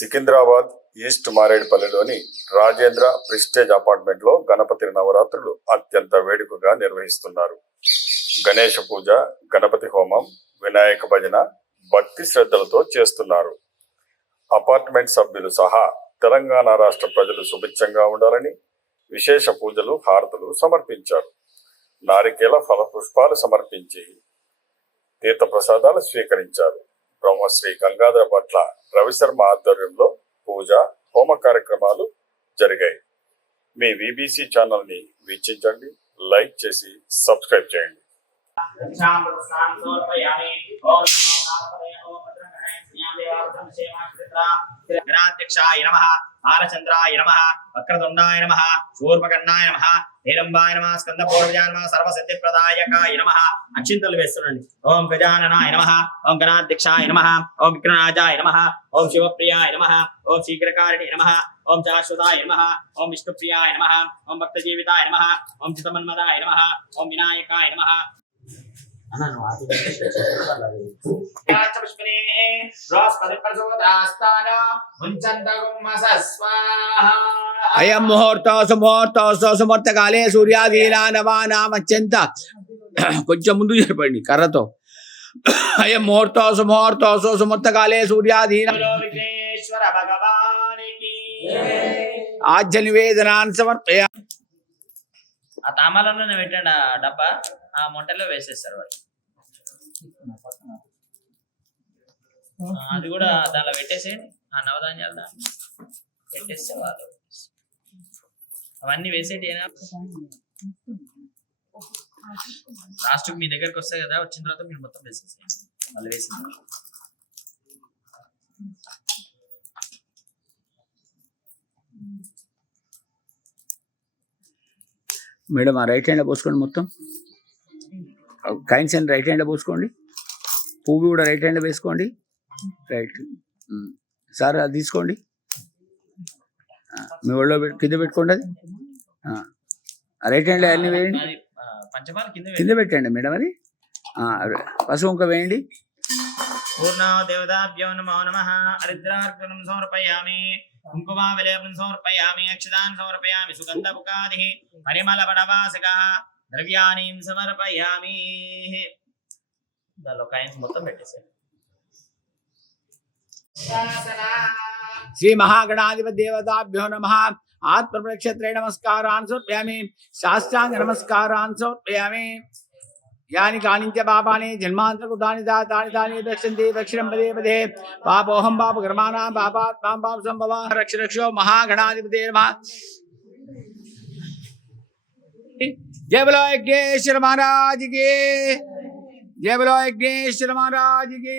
Secunderabad east మారేడుపల్లిలోని Rajendra prestige అపార్ట్మెంట్లో గణపతి నవరాత్రులు అత్యంత వేడుకగా నిర్వహిస్తున్నారు. గణేష పూజ గణపతి హోమం వినాయక భజన భక్తి శ్రద్ధలతో చేస్తున్నారు. అపార్ట్మెంట్ సభ్యులు సహా తెలంగాణ రాష్ట్ర ప్రజలు సుభిక్షంగా ఉండాలని విశేష పూజలు హారతులు సమర్పించారు. నారికేల ఫల పుష్పాలు సమర్పించి తీర్థ ప్రసాదాలు స్వీకరించారు. బ్రహ్మశ్రీ గంగాధర పట్ల రవిశర్మ ఆధ్వర్యంలో పూజ హోమ కార్యక్రమాలు జరిగాయి. మీ విబిసి ఛానల్ని వీక్షించండి లైక్ చేసి సబ్స్క్రైబ్ చేయండి. రక్షామృతస్నానం సమర్పయామి ఓం నమో నారాయణాయ ఓం భద్రంగణాయ నమః నమః వక్రతుండాయ నమః నమః హేరంబాయ నమః నమః సర్వసిద్ధిప్రదాయకాయ నమః అక్షింతలు వేస్తున్నాండి ఓం గజాననాయ నమః ఓం గణాధ్యక్షాయ నమః ఓం విఘ్నరాజాయ నమః ఓం శివప్రియాయ నమః ఓం శీఘ్రకారిణి నమః ఓం శాశ్వతాయ నమః ఓం విష్ణుప్రియాయ నమః ఓం భక్తజీవితాయ నమః ఓం చితమన్మదాయ నమః ఓం వినాయకాయ నమః. స్వాహ అయం ముహూర్త సుముహూర్త సుముహూర్త కాలే సూర్యాధీనా నవానామత్యంత కొంచెం ముందు చెప్పండి కర్రతో. అయం ముహూర్త సుముహూర్త సుముహూర్త కాలే సూర్యాధీన ఆజ్య నివేదనాన్ని సమర్పయ ఆ తామాలంలోనే పెట్టండి ఆ డబ్బా ఆ మొట్టలో వేసేస్తారు వాళ్ళు. అది కూడా దానిలో పెట్టేసేయండి. ఆ నవధాన్యాలు దాంట్లో పెట్టేస్తే వాళ్ళు. అవన్నీ వేసేటేనా లాస్ట్ మీ దగ్గరకు వస్తాయి కదా వచ్చిన తర్వాత మీరు మొత్తం వేసేసేయండి. మళ్ళీ వేసిన మేడం ఆ రైట్ హ్యాండ్ పోసుకోండి మొత్తం. కైన్స్ అండ్ రైట్ హ్యాండ్ పోసుకోండి. పువ్వు కూడా రైట్ హ్యాండ్ వేసుకోండి. రైట్ సార్ అది తీసుకోండి. మీ ఒళ్ళో కింద పెట్టుకోండి అది రైట్ హ్యాండ్ అన్ని వేయండి. కింద కింద పెట్టండి మేడం అది. పసుపు ఇంకా వేయండి. పూర్ణో దేవతాభ్యో నమో నమ. హరిద్రార్పణం సమర్పయామి. కుంకుమా విలేపం సమర్పయామి. అక్షదాన్ సమర్పయామి. సుగంధ పుకాది పరిమళ పడవాసక ద్రవ్యాని సమర్పయామి. దానిలో కాయిన్స్ మొత్తం పెట్టేసాయి श्री महागणाधिपदेवताभ्यो नमः। आत्मप्रक्षत्रे नमस्कारान् समर्पयामि। शास्त्राङ्ग नमस्कारान् समर्पयामि। यानि कानिञ्च पापानि जन्मान्तरकृतानि ता तानि तानि रक्षन्ति दक्षिणं पदे पदे। पापोऽहं पापकर्माणां पापात्मां पाप सम्भव रक्ष रक्षो महागणाधिपते नमः। जय बोलो यज्ञेश्वर महाराज की। जय बोलो यज्ञेश्वर महाराज की।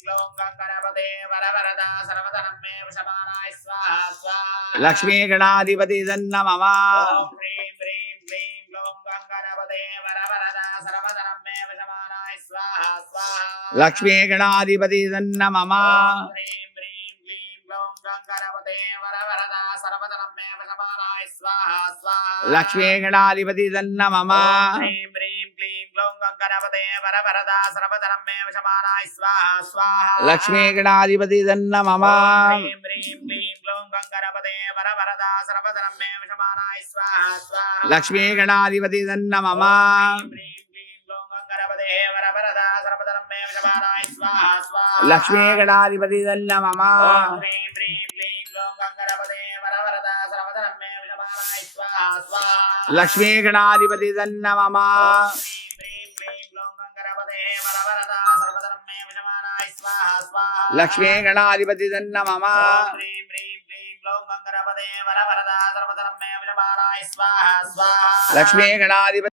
గ్లౌం గంగణపతే వరవరద సర్వదనం మే వశమానాయ స్వాహ స్వాహ లక్ష్మీ గణాధిపతి దన్న మమ ఓం హ్రీం హ్రీం క్లీం గ్లౌం గంగణపతే వరవరద సర్వదనం మే వశమానాయ స్వాహ స్వాహ లక్ష్మీ గణాధిపతి దన్న మమ ఓం హ్రీం హ్రీం క్లీం గ్లౌం గంగణపతే వరవరద సర్వదనం మే వశమానాయ స్వాహ స్వాహ లక్ష్మీ గణాధిపతి దన్న మమ ఓం హ్రీం హ్రీం క్లీం గ్లౌం గంగణపతే వరవరద లక్ష్మీ గణాధిపతి నమ లక్ష్మీ గణాధిపతి నమ లక్ష్మీ గణాధిపతి నమ లక్ష్మీ గణాధిపతి